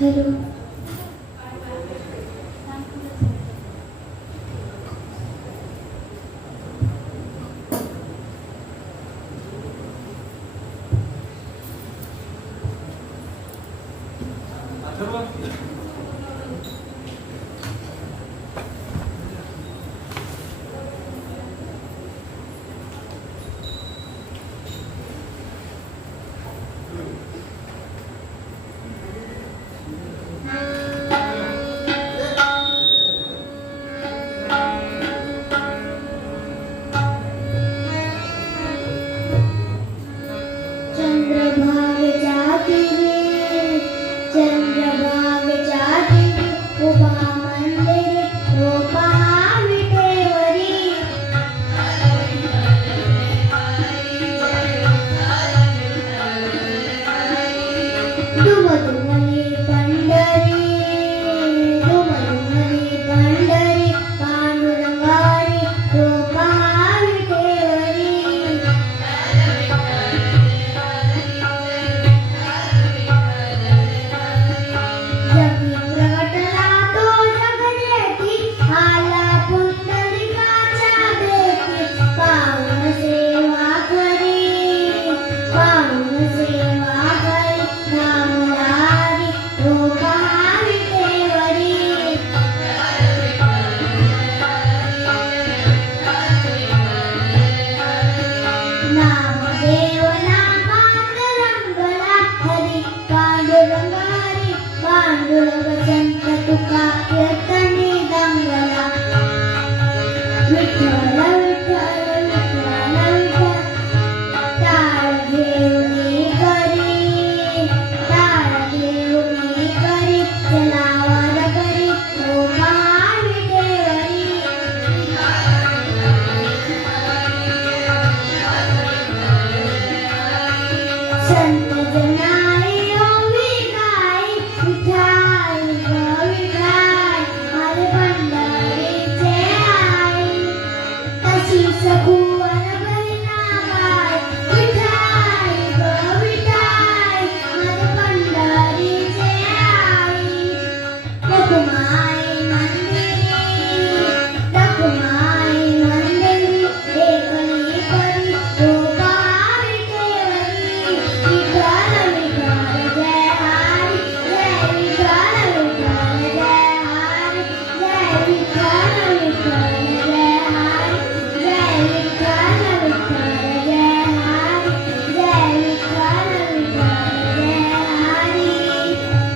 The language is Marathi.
हॅलो. चंद्रभागेच्या तीरी, चंद्रभागेच्या तीरी उभा मंदिरे रोपा विटेवरी. दुमदुमली पंढरी, दुमदुमली पंढरी पांडुरंगारी रोपा विटेवरी. जगी प्रगटला तो जगदेती, आला पुंडलिकाच्या भेटी. पावन सेवा करी, पावन सेवा करी नामधारी रोपा विटेवरी. नामदेव नामात रंगला हरी, पांडुरंगारी पांडुरंग संत तुका कीर्तन